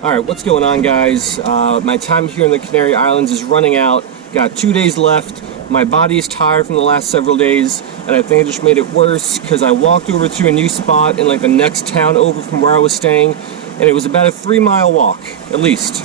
Alright, what's going on, guys? My time here in the Canary Islands is running out. Got 2 days left. My body is tired from the last several days, and I think I just made it worse because I walked over to a new spot in like the next town over from where I was staying, and it was about a 3-mile walk, at least.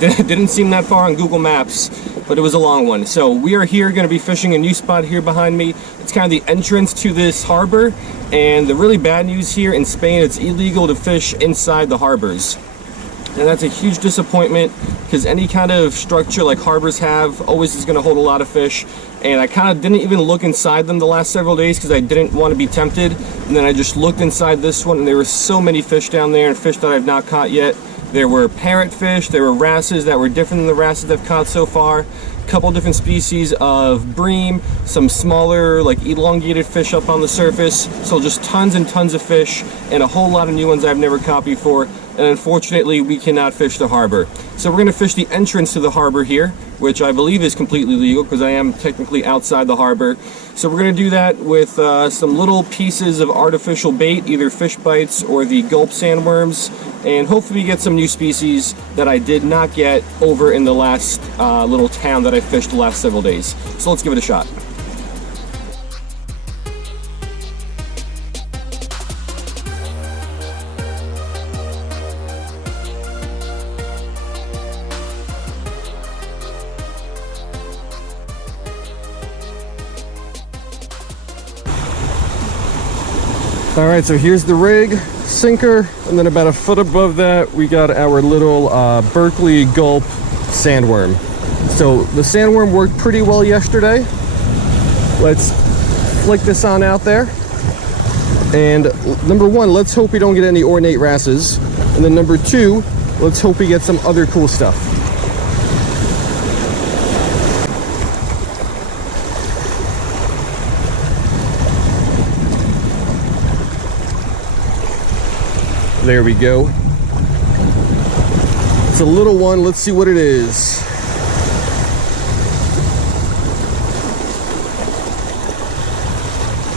Didn't seem that far on Google Maps, but it was a long one. So we are here going to be fishing a new spot here behind me. It's kind of the entrance to this harbor, and the really bad news here in Spain, it's illegal to fish inside the harbors. And that's a huge disappointment because any kind of structure like harbors have always is going to hold a lot of fish. And I kind of didn't even look inside them the last several days because I didn't want to be tempted. And then I just looked inside this one, and there were so many fish down there, and fish that I've not caught yet. There were parrotfish, there were wrasses that were different than the wrasses I've caught so far. A couple different species of bream, some smaller like elongated fish up on the surface. So just tons and tons of fish, and a whole lot of new ones I've never caught before. And unfortunately we cannot fish the harbor. So we're going to fish the entrance to the harbor here, which I believe is completely legal because I am technically outside the harbor. So we're going to do that with some little pieces of artificial bait, either fish bites or the gulp sandworms, and hopefully get some new species that I did not get over in the last little town that I fished the last several days. So let's give it a shot. All right, so here's the rig, sinker, and then about a foot above that, we got our little Berkeley gulp sandworm. So the sandworm worked pretty well yesterday. Let's flick this on out there. And number one, let's hope we don't get any ornate wrasses. And then number two, let's hope we get some other cool stuff. There we go. It's a little one. Let's see what it is.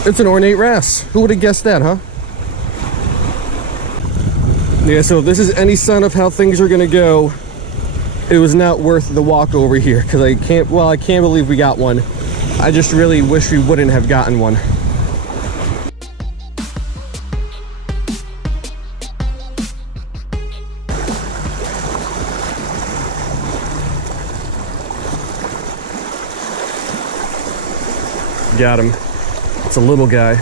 It's an ornate wrasse. Who would have guessed that, huh? Yeah, so if this is any sign of how things are gonna go, it was not worth the walk over here because I can't believe we got one. I just really wish we wouldn't have gotten one. Got him. It's a little guy.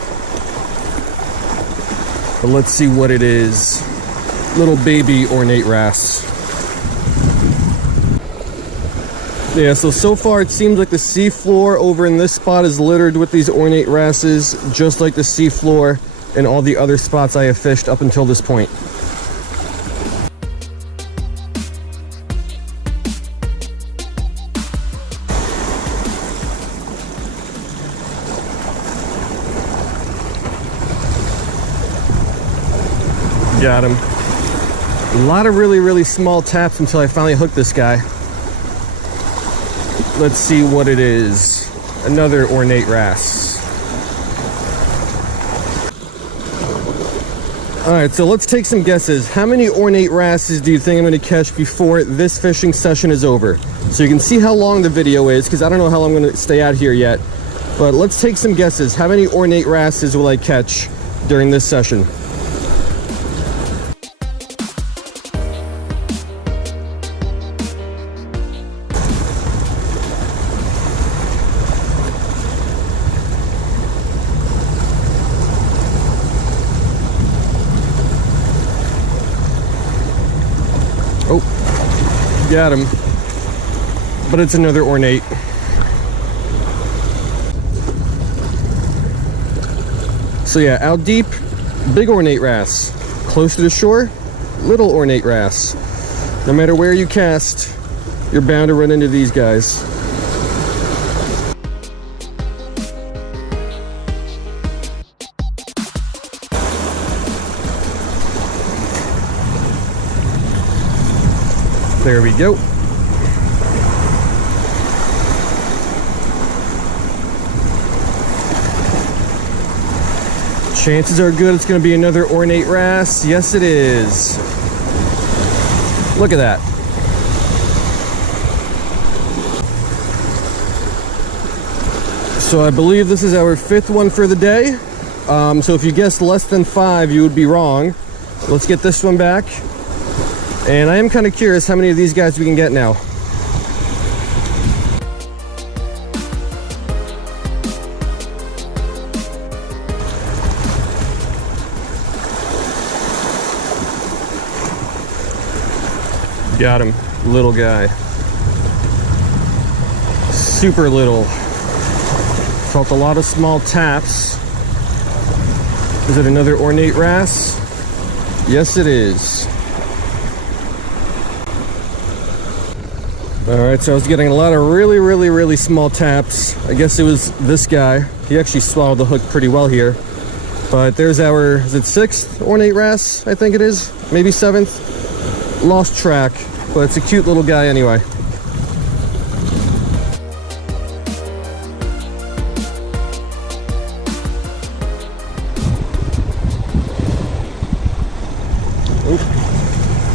But let's see what it is. Little baby ornate wrasse. Yeah, so far it seems like the seafloor over in this spot is littered with these ornate wrasses, just like the seafloor in all the other spots I have fished up until this point. Got him. A lot of really small taps until I finally hooked this guy. Let's see what it is. Another ornate wrasse. Alright, so let's take some guesses. How many ornate wrasses do you think I'm going to catch before this fishing session is over? So you can see how long the video is, because I don't know how long I'm going to stay out here yet. But let's take some guesses. How many ornate wrasses will I catch during this session? Oh, got him. But it's another ornate. So yeah, out deep, big ornate wrasse. Close to the shore, little ornate wrasse. No matter where you cast, you're bound to run into these guys. There we go. Chances are good it's going to be another ornate wrasse. Yes, it is. Look at that. So I believe this is our 5th one for the day. So if you guessed less than 5, you would be wrong. Let's get this one back. And I am kind of curious how many of these guys we can get now. Got him. Little guy. Super little. Felt a lot of small taps. Is it another ornate wrasse? Yes, it is. Alright, so I was getting a lot of really small taps. I guess it was this guy. He actually swallowed the hook pretty well here. But there's our, is it 6th ornate wrasse? I think it is. Maybe 7th. Lost track, but it's a cute little guy anyway.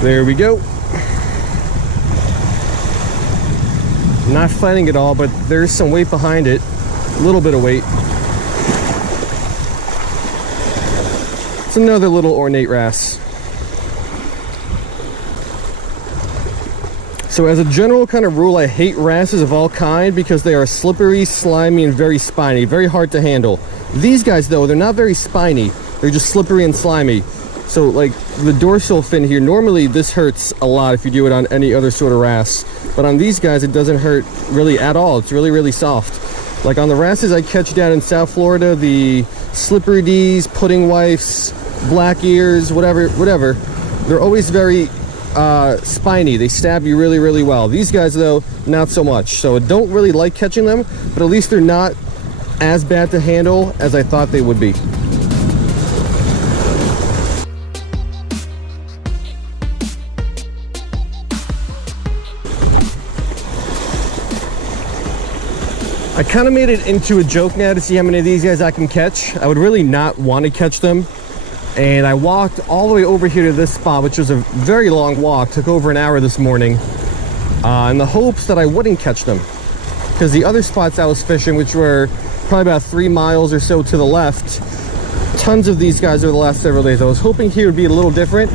There we go. Not fighting at all, but there's some weight behind it. A little bit of weight. It's another little ornate wrasse. So as a general kind of rule, I hate wrasses of all kind because they are slippery, slimy, and very spiny. Very hard to handle. These guys, though, they're not very spiny. They're just slippery and slimy. So like the dorsal fin here, normally this hurts a lot if you do it on any other sort of wrasse. But on these guys, it doesn't hurt really at all. It's really soft. Like on the wrasses I catch down in South Florida, the slippery D's, pudding wifes, black ears, whatever, they're always very spiny. They stab you really well. These guys, though, not so much. So I don't really like catching them, but at least they're not as bad to handle as I thought they would be. I kind of made it into a joke now to see how many of these guys I can catch. I would really not want to catch them. And I walked all the way over here to this spot, which was a very long walk. Took over an hour this morning in the hopes that I wouldn't catch them. Because the other spots I was fishing, which were probably about 3 miles or so to the left, tons of these guys over the last several days. I was hoping here would be a little different.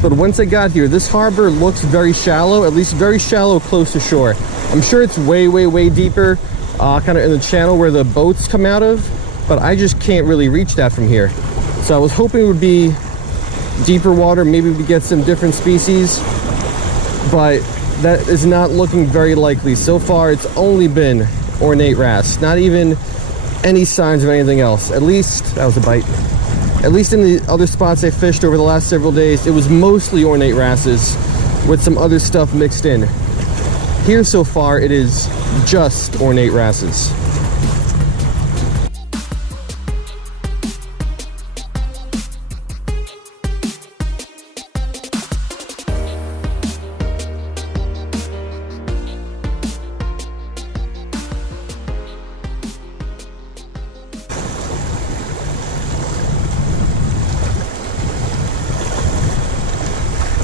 But once I got here, this harbor looks very shallow, at least very shallow close to shore. I'm sure it's way deeper. Kind of in the channel where the boats come out of, but I just can't really reach that from here. So I was hoping it would be deeper water, maybe we get some different species, but that is not looking very likely. So far, it's only been ornate wrasse, not even any signs of anything else. At least, that was a bite. At least in the other spots I fished over the last several days, it was mostly ornate wrasses with some other stuff mixed in. Here so far, it is just ornate wrasses.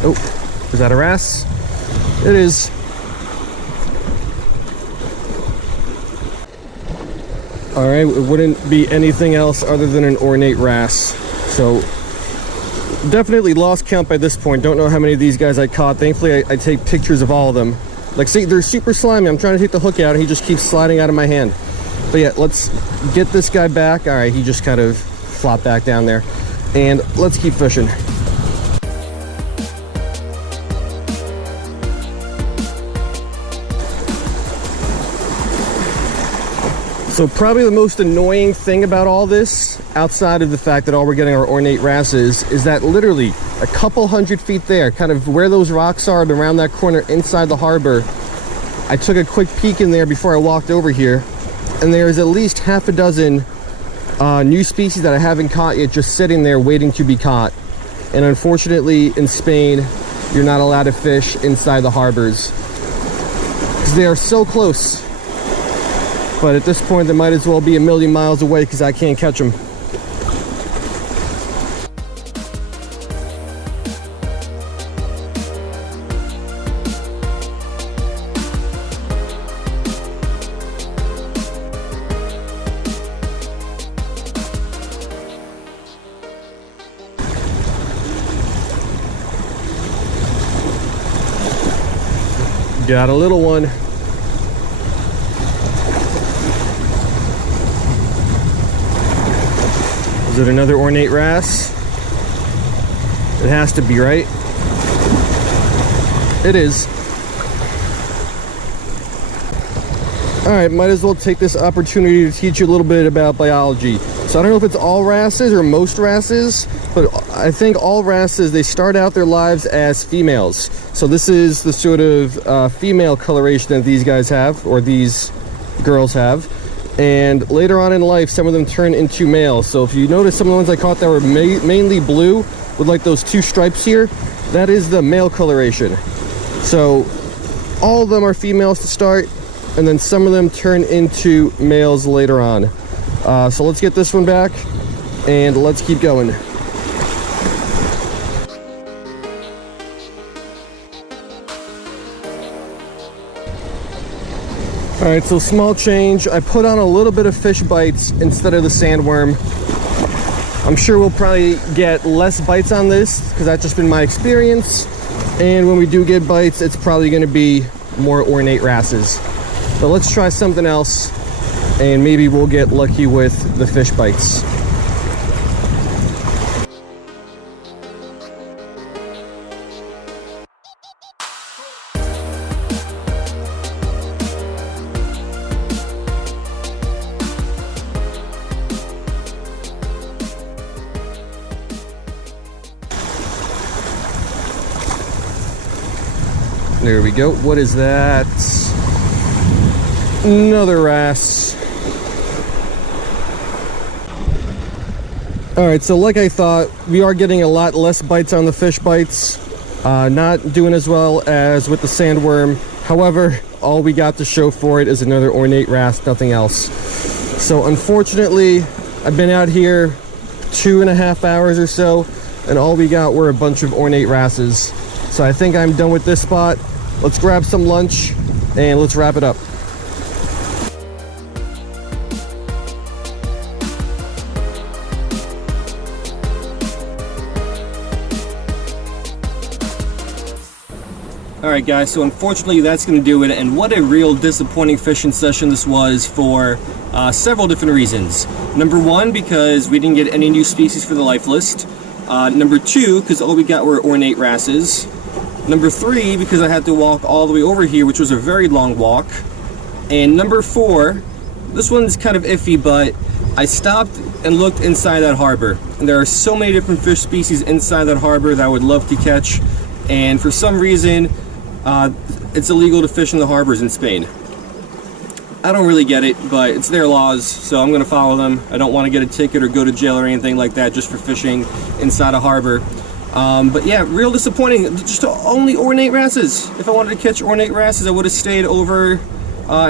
Oh, is that a wrasse? It is. All right, it wouldn't be anything else other than an ornate wrasse. So definitely lost count by this point. Don't know how many of these guys I caught. Thankfully, I take pictures of all of them. Like, see, they're super slimy. I'm trying to take the hook out and he just keeps sliding out of my hand. But yeah, let's get this guy back. All right, he just kind of flopped back down there. And let's keep fishing. So probably the most annoying thing about all this, outside of the fact that all we're getting are ornate wrasses, is that literally a couple 100 feet there, kind of where those rocks are around that corner inside the harbor, I took a quick peek in there before I walked over here, and there's at least half a dozen new species that I haven't caught yet, just sitting there waiting to be caught. And unfortunately, in Spain, you're not allowed to fish inside the harbors because they are so close. But at this point, they might as well be a million miles away because I can't catch them. Got a little one. Is it another ornate wrasse? It has to be, right? It is. Alright, might as well take this opportunity to teach you a little bit about biology. So I don't know if it's all wrasses or most wrasses, but I think all wrasses, they start out their lives as females. So this is the sort of female coloration that these guys have, or these girls have. And later on in life, some of them turn into males. So if you notice some of the ones I caught that were mainly blue, with like those two stripes here, that is the male coloration. So all of them are females to start, and then some of them turn into males later on. So let's get this one back and let's keep going. All right, so small change. I put on a little bit of fish bites instead of the sandworm. I'm sure we'll probably get less bites on this because that's just been my experience. And when we do get bites, it's probably going to be more ornate wrasses. But let's try something else, and maybe we'll get lucky with the fish bites. There we go. What is that? Another wrasse. Alright, so like I thought, we are getting a lot less bites on the fish bites. Not doing as well as with the sandworm. However, all we got to show for it is another ornate wrasse, nothing else. So unfortunately, I've been out here 2.5 hours or so, and all we got were a bunch of ornate wrasses. So I think I'm done with this spot. Let's grab some lunch and let's wrap it up. Alright guys, so unfortunately that's going to do it, and what a real disappointing fishing session this was for several different reasons. Number one, because we didn't get any new species for the life list. Number two, because all we got were ornate wrasses. Number three, because I had to walk all the way over here, which was a very long walk. And number four, this one's kind of iffy, but I stopped and looked inside that harbor. And there are so many different fish species inside that harbor that I would love to catch. And for some reason, it's illegal to fish in the harbors in Spain. I don't really get it, but it's their laws, so I'm going to follow them. I don't want to get a ticket or go to jail or anything like that just for fishing inside a harbor. But yeah, real disappointing. Just only ornate wrasses. If I wanted to catch ornate wrasses, I would have stayed over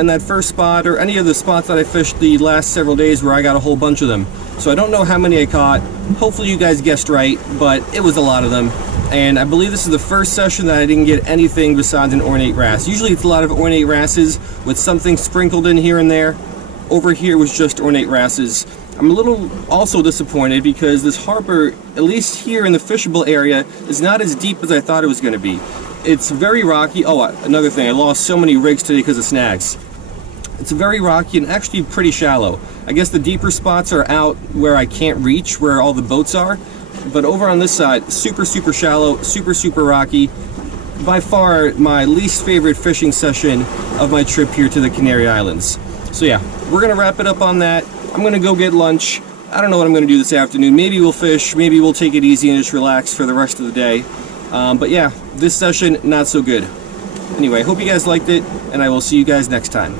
in that first spot or any of the spots that I fished the last several days where I got a whole bunch of them. So I don't know how many I caught. Hopefully you guys guessed right, but it was a lot of them. And I believe this is the first session that I didn't get anything besides an ornate wrasse. Usually it's a lot of ornate wrasses with something sprinkled in here and there. Over here was just ornate wrasses. I'm a little also disappointed because this harbor, at least here in the fishable area, is not as deep as I thought it was going to be. It's very rocky. Oh, another thing, I lost so many rigs today because of snags. It's very rocky and actually pretty shallow. I guess the deeper spots are out where I can't reach, where all the boats are. But over on this side, super shallow, super rocky. By far my least favorite fishing session of my trip here to the Canary Islands. So yeah, we're gonna wrap it up on that. I'm gonna go get lunch. I don't know what I'm gonna do this afternoon. Maybe we'll fish, maybe we'll take it easy and just relax for the rest of the day. But yeah, this session, not so good. Anyway, hope you guys liked it, and I will see you guys next time.